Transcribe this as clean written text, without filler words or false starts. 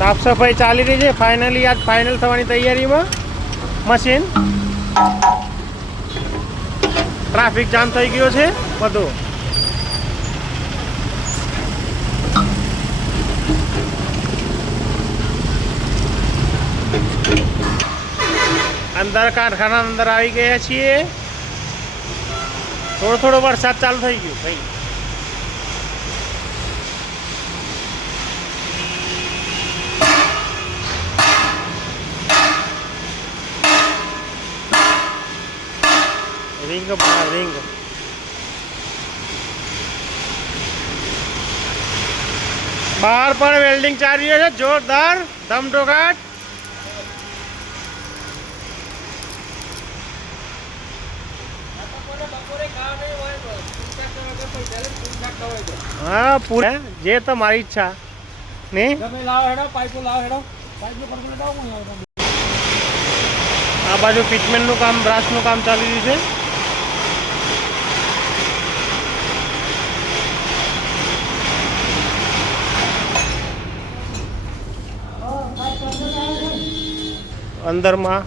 साफ सफाई चाली रही है। फाइनली आज फाइनल थवानी तैयारी में मशीन ट्राफिक जाम थई गयो छे बधु। अंदर कारखाना अंदर आई गया छे। थोड़ो थोड़ो वरसाद चालू थई गयो भाई। रिंग रिंग बाहर पर वेल्डिंग चाली है जोरदार धमधोकाट। हाँ पूरा जे तो मारी इच्छा नहीं। आ बाजू पिचमेन नु काम ब्रास नु काम चाली रह्यु छे। अंदर में